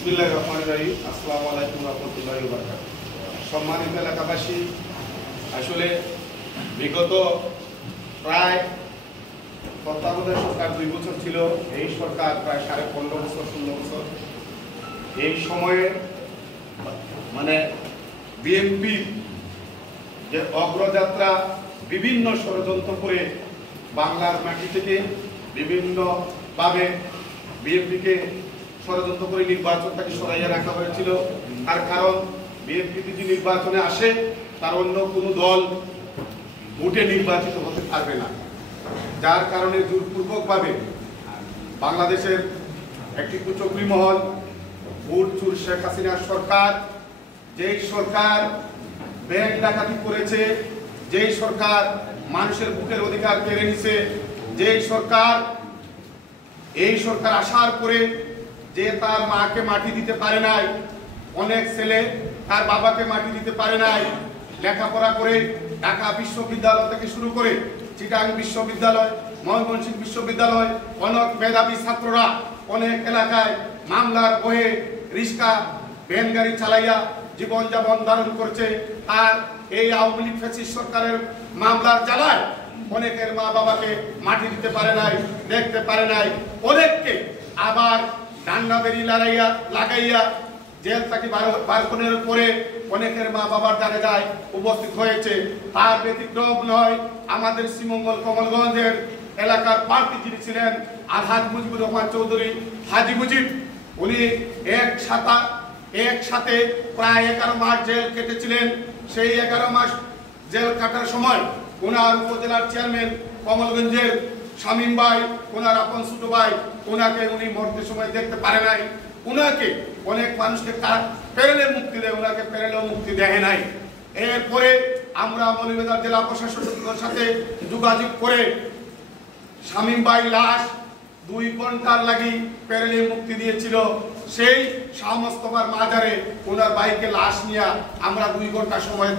বিসমিল্লাহির রহমানির রহিম। আসসালামু আলাইকুম রাহমাতুল্লাহি ওয়া বারাকাতুহু। সম্মানিত এলাকাবাসী, আসলে বিগত প্রায় তত্ত্বাবধায়ক সরকার 2 বছর ছিল, এই সরকার প্রায় 15.5 বছর 16 বছর। এই সময়ে মানে বিএনপি যে অগ্রযাত্রা বিভিন্ন ষড়যন্ত্র করে বাংলার মাটি থেকে বিভিন্নভাবে বিএনপিকে ষড়যন্ত্র করে নির্বাচনটাকে সরাইয়া রাখা হয়েছিল। তার কারণ বিএনপি যদি নির্বাচনে আসে তার অন্য কোনো দল ভোটে নির্বাচিত হতে পারবে না, যার কারণে জোরপূর্বকভাবে বাংলাদেশের একটি কুচক্রী মহল ভোট চোর শেখ হাসিনার সরকার, যেই সরকার ব্যাংক ডাকাতি করেছে, যেই সরকার মানুষের ভোটের অধিকার কেড়ে নিছে, যেই সরকার এই সরকার আসার পরে যে তার মাকে মাটি দিতে পারে নাই, অনেক ছেলে তার বাবাকে মাটি দিতে পারে নাই, লেখাপড়া করে ঢাকা বিশ্ববিদ্যালয় থেকে শুরু করে চিটাগাং বিশ্ববিদ্যালয়, ময়মনসিংহ বিশ্ববিদ্যালয়, অনেক মেধাবী ছাত্ররা অনেক এলাকায় মামলার বহে রিক্সা ভ্যান গাড়ি চালাইয়া জীবনযাপন ধারণ করছে। আর এই আওয়ামী লীগ ফ্যাসিস্ট সরকারের মামলার জ্বালায় অনেকের মা বাবাকে মাটি দিতে পারে নাই, দেখতে পারে নাই, অনেককে আবার ডান্ডা বেরি লাগাইয়া জেল থেকে বারকনের পরে অনেকের মা বাবার জায়গায় উপস্থিত হয়েছে। তার ব্যতিক্রম নয় আমাদের শ্রীমঙ্গল কমলগঞ্জের এলাকার প্রার্থী যিনি ছিলেন আলহাজ মুজিবুর রহমান চৌধুরী হাজি মুজিব, উনি একসাথে প্রায় 11 মাস জেল কেটেছিলেন। সেই 11 মাস জেল কাটার সময় ওনার উপজেলার চেয়ারম্যান কমলগঞ্জের শামীম ভাই, ওনার আপন ছোট ভাই, ওনাকে উনি মরতে সময় দেখতে পারে নাই। ওনাকে অনেক মানুষকে পেরেলে মুক্তি দেয়, ওনাকে পেরেলেও মুক্তি দেয় নাই। এরপরে আমরা মৌলভীবাজার জেলা প্রশাসনের সাথে যোগাযোগ করে শামীম ভাই লাশ 2 ঘন্টার লাগি পেরেলে মুক্তি দিয়েছিল। সেই শাহমস্তফার মাজারে ওনার বাইকে লাশ নিয়ে আমরা 2 ঘন্টা সময়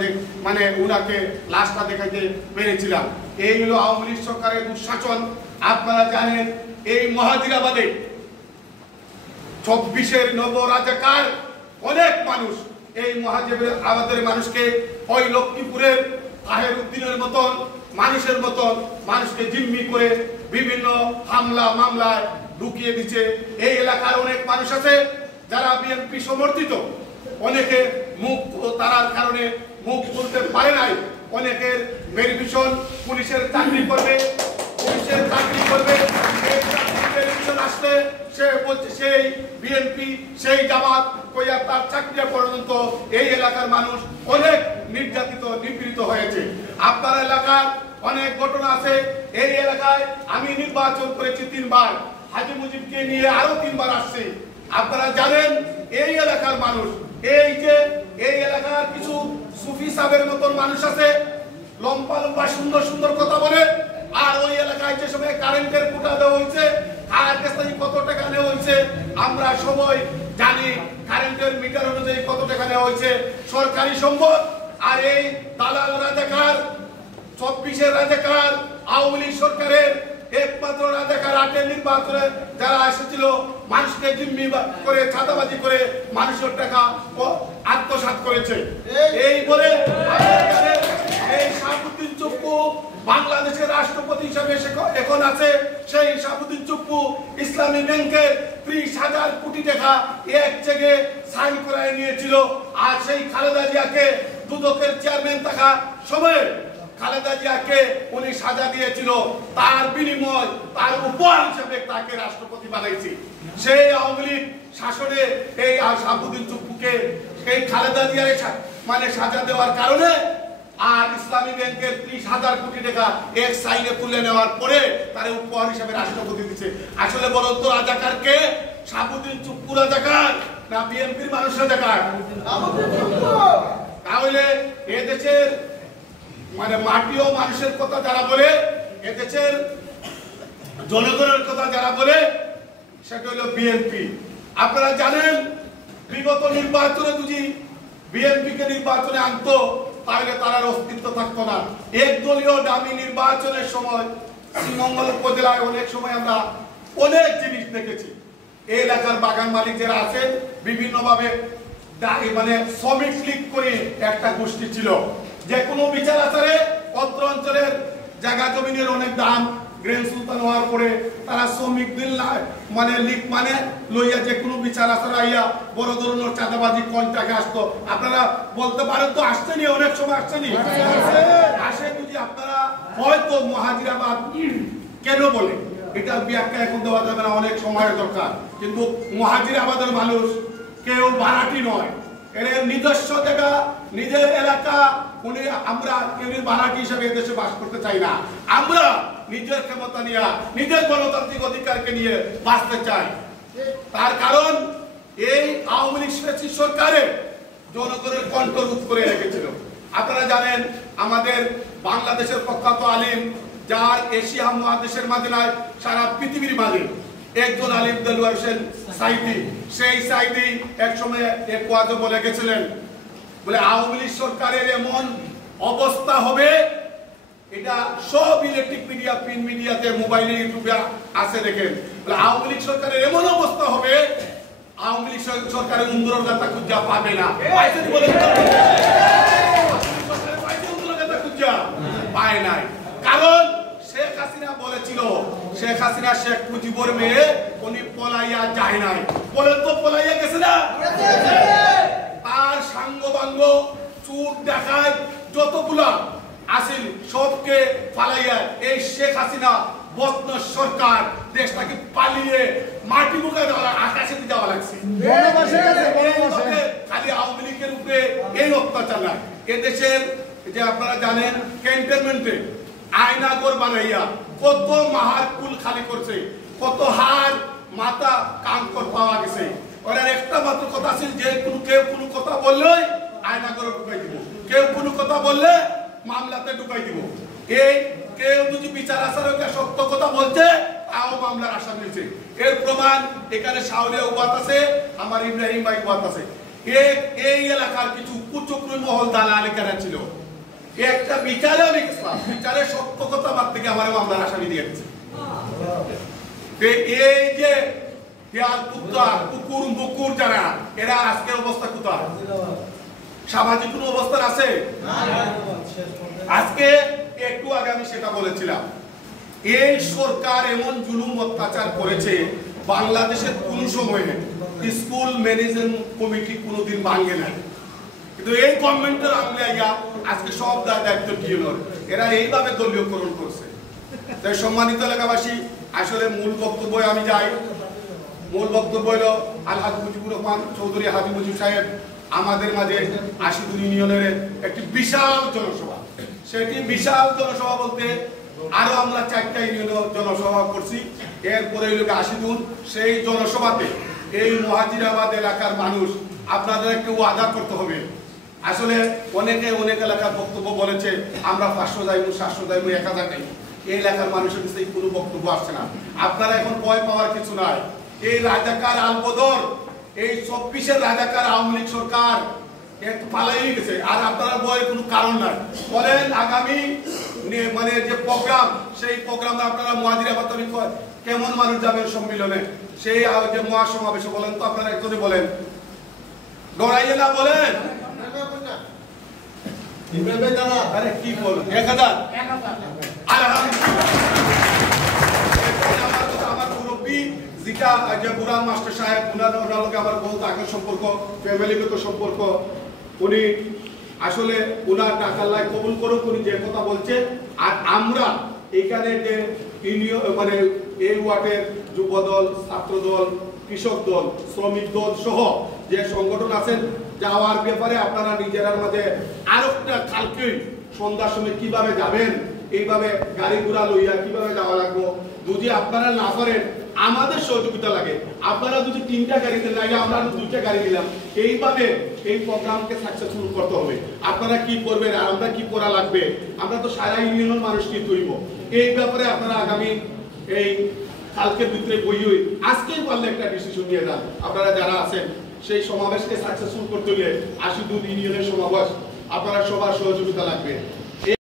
মানে ওনাকে লাশটা দেখাইতে পেরেছিলাম। এই হলো আওয়ামী লীগ সরকারের দুঃশাসন। আপনারা জানেন এই মহাজিরাবাদে 24-এর নব রাজাকার অনেক মানুষ এই মহাজিরাবাদের মানুষকে ওই লক্ষ্মীপুরের তাহের উদ্দিনের মতন মানুষের মতন মানুষকে জিম্মি করে বিভিন্ন হামলা মামলায় ঢুকিয়ে দিচ্ছে। এই এলাকার অনেক মানুষ আছে যারা বিএনপি সমর্থিত, অনেকে মুখ তারার কারণে মুখ খুলতে পারে নাই। অনেকের ভেরিফিকেশন পুলিশের চাকরি করবে, আসলে সে বলছে সেই বিএনপি সেই জামাত কইয়া তার চাকরিটা পর্যন্ত এই এলাকার মানুষ অনেক নির্যাতিত নিপীড়িত হয়েছে। আপনার এলাকার অনেক ঘটনা আছে। এই এলাকায় আমি নির্বাচন করেছি 3 বার, হাজি মুজিবকে নিয়ে আরো 3 বার আসছি। আপনারা জানেন এই এলাকার মানুষ, এই এলাকার কিছু সুফি সাহেবের মতন মানুষ আছে, লম্বা লম্বা সুন্দর সুন্দর কথা বলে। আর ওই এলাকায় যে সময় কারেন্টের কোটা দেওয়া হয়েছে, আর কত টাকা নেওয়া হয়েছে আমরা সবাই জানি। কারেন্টের মিটার অনুযায়ী কত টাকা নেওয়া হয়েছে সরকারি সম্পদ। আর এই দালাল রাজাকার 24-এর রাজাকার আওয়ামী লীগ সরকারের একমাত্র রাজাকার 8-এর নির্বাচনে যারা এসেছিল মানুষকে জিম্মি করে চাঁদাবাজি করে মানুষের টাকা আত্মসাৎ করেছে। এই বলে এই শাহাবুদ্দিন চুপ্পু বাংলাদেশের রাষ্ট্রপতি হিসেবে এখন আছে। সেই শাহাবুদ্দিন চুপ্পু ইসলামী ব্যাংকের 30,000 কোটি টাকা এক জায়গায় সাইন করায় নিয়েছিল। আর সেই খালেদা জিয়াকে দুদকের চেয়ারম্যান থাকা সময়ে খালেদা জিয়াকে উনি সাজা দিয়েছিল, তার বিনিময় তার উপহার হিসেবে তাকে রাষ্ট্রপতি বানাইছে। সেই আওয়ামী লীগ শাসনে এই শাহাবুদ্দিন চুপ্পুকে এই খালেদা জিয়ার মানে সাজা দেওয়ার কারণে আর ইসলামী ব্যাংকের 30,000 কোটি টাকা এক সাইনে তুলে নেওয়ার পরে তার উপহার হিসেবে রাষ্ট্রপতি দিচ্ছে। আসলে বলুন তো রাজাকার কে? শাহাবুদ্দিন চুপ্পু রাজাকার না বিএনপির মানুষ রাজাকার? তাহলে এদেশের মানে মাটি ও মানুষের কথা যারা বলে, এদেশের জনগণের কথা যারা বলে, সেটা হলো বিএনপি। আপনারা জানেন বিগত নির্বাচনে যদি বিএনপিকে নির্বাচনে আনতো তাহলে তার অস্তিত্ব থাকতো না। একদলীয় দামি নির্বাচনের সময় শ্রীমঙ্গল উপজেলায় অনেক সময় আমরা অনেক জিনিস দেখেছি। এই এলাকার বাগান মালিক যারা আছেন বিভিন্নভাবে মানে শ্রমিক লীগ করে একটা গোষ্ঠী ছিল, যে কোনো বিচার আচারে অত্র অঞ্চলের জায়গা জমিনের অনেক দাম গ্রেন সুলতান হওয়ার পরে তারা শ্রমিক দিল মানে লীগ মানে লইয়া যে কোনো বিচার আচার আইয়া বড় ধরনের চাঁদাবাজি কন্ট্রাক্টে আসতো। আপনারা বলতে পারেন তো আসছেনি, অনেক সময় আসছেনি, আসে যদি আপনারা হয়তো মহাজিরাবাদ কেন বলে এটার ব্যাখ্যা এখন দেওয়া যাবে না, অনেক সময়ের দরকার। কিন্তু মহাজিরাবাদের মানুষ কেউ ভাড়াটি নয়, এর নিজস্ব জায়গা নিজের এলাকা। উনি আমরা কেউ ভাড়াটি হিসেবে এদেশে বাস করতে চাই না, আমরা নিজের ক্ষমতা নিয়ে নিজের গণতান্ত্রিক অধিকারকে নিয়ে বাঁচতে চাই। তার কারণ এই আওয়ামী লীগ সরকারের জনগণের কণ্ঠ রোধ করে রেখেছিল। আপনারা জানেন আমাদের বাংলাদেশের প্রখ্যাত আলিম, যার এশিয়া মহাদেশের মাঝে নয় সারা পৃথিবীর মাঝে একজন আলিম দেলোয়ার হোসেন সাইদি, সেই সাইদি এক সময় এক ওয়াজে বলে গেছিলেন, বলে আওয়ামী লীগ সরকারের এমন অবস্থা হবে, এটা সব ইলেকট্রিক মিডিয়া প্রিন্ট মিডিয়াতে মোবাইলে ইউটিউবে আছে দেখেন, বলে আওয়ামী লীগ সরকারের এমন অবস্থা হবে আওয়ামী লীগ সরকারের উন্দরের গাতা খুঁজা পাবে না। পায় নাই, কারণ শেখ হাসিনা বলেছিল, শেখ হাসিনা শেখ মুজিবুর মেয়ে উনি পলাইয়া যায় নাই, বলে তো পলাইয়া গেছে না, তার সাঙ্গ বাঙ্গ চুট দেখায় যতগুলা আসিল সবকে পালাইয়া এই শেখ হাসিনা বদন সরকার দেশটাকে পালিয়ে মাটি মুখে আকাশে যাওয়া লাগছে। খালি আওয়ামী লীগের উপরে এই অত্যাচার না, এদেশের যে আপনারা জানেন ক্যান্টনমেন্টে আয়নাগর বানাইয়া কত মাহার কুল খালি করছে, কত হার মাথা কাঙ্কর পাওয়া গেছে। ওরা একটা মাত্র কথা আছে যে কেউ কোনো কথা বললে আয়নাগরে ঢুকাই দিব, কেউ কোনো কথা বললে মামলাতে ঢুকাই দিব। এই কেউ যদি বিচার আচারকে সত্য কথা বলছে তাও মামলার আসামি হয়েছে। এর প্রমাণ এখানে শাওলিয়া উবাত আছে, আমার ইব্রাহিম ভাই উবাত আছে। এই এলাকার কিছু কুচক্রী মহল দালাল এখানে ছিল, একটা বিচারে আমি গেছিলাম, বিচারে সত্য কথা বাদ থেকে আমার মামলার আসামি দিয়ে গেছে। এই যে কুকুর মুকুর যারা, এরা আজকের অবস্থা কোথায়? সামাজিক কোন অবস্থা আছে? আজকে একটু আগে আমি সেটা বলেছিলাম, এই সরকার এমন জুলুম অত্যাচার করেছে, বাংলাদেশের কোন সময়ে স্কুল ম্যানেজমেন্ট কমিটি কোনোদিন ভাঙে নাই, কিন্তু এই গভর্নমেন্টের আমলে আজকে সব দায়িত্ব দিয়ে এরা এইভাবে দলীয়করণ করছে। তাই সম্মানিত এলাকাবাসী, আসলে মূল বক্তব্য আমি যাই। মূল বক্তব্য হল আলহাজ মুজিবুর রহমান চৌধুরী হাজি মুজিব সাহেব আমাদের মাঝে আশিদুল ইউনিয়নের একটি বিশাল জনসভা, সেটি বিশাল জনসভা বলতে আরো আমরা 4টা ইউনিয়ন জনসভা করছি। এরপরে আশিদুল সেই জনসভাতে এই মহাজিরাবাদ এলাকার মানুষ আপনাদের একটু ওয়াদা করতে হবে। আসলে অনেকে অনেক এলাকার বক্তব্য বলেছে আমরা 500 যাইব 700 যাইব 1000 নেই, এই এলাকার মানুষের কাছে কোনো বক্তব্য আসছে না। আপনারা এখন ভয় পাওয়ার কিছু নাই। এই রাজাকার আলবদর, এই 24-এর রাজাকার আওয়ামী লীগ সরকার একটু পালাই গেছে, আর আপনারা ভয়ের কোনো কারণ নাই। বলেন আগামী মানে যে প্রোগ্রাম, সেই প্রোগ্রামে আপনারা মুহাজিরাবাদ কেমন মানুষ যাবেন সম্মিলনে, সেই যে মহাসমাবেশে বলেন তো আপনারা একজনই বলেন, ডরাইয়ে না বলেন। আরে কি বলুন 1000 আমার মুরব্বী যেটা যে বুরান মাস্টার সাহেব, ওনার লগে আমার বহুত আগের সম্পর্ক, ফ্যামিলিগত সম্পর্ক। উনি আসলে ওনার টাকার লাই কবুল করুক, উনি যে কথা বলছে। আর আমরা এখানে যে ইউনিয়ন মানে এই ওয়ার্ডের যুব দল, ছাত্র দল, কৃষক দল, শ্রমিক দল সহ যে সংগঠন আছেন, যাওয়ার ব্যাপারে আপনারা নিজেরার মাঝে আরেকটা কালকে সন্ধ্যার সময় কিভাবে যাবেন, এইভাবে গাড়ি ঘোড়া লইয়া কিভাবে যাওয়া লাগবো, যদি আপনারা না করেন আমাদের সহযোগিতা লাগে। আপনারা যদি 3টা গাড়ি দেন, লাগে আমরা 2টা গাড়ি দিলাম, এইভাবে এই প্রোগ্রামকে সাকসেসফুল করতে হবে। আপনারা কি করবেন আর আমরা কি করা লাগবে, আমরা তো সারা ইউনিয়নের মানুষ কি তৈব, এই ব্যাপারে আপনারা আগামী এই কালকের ভিতরে বইই আজকেই পারলে একটা ডিসিশন নিয়ে যান। আপনারা যারা আছেন সেই সমাবেশকে সাকসেসফুল করতে গেলে 82 ইউনিয়নের সমাবেশ, আপনারা সবার সহযোগিতা লাগবে।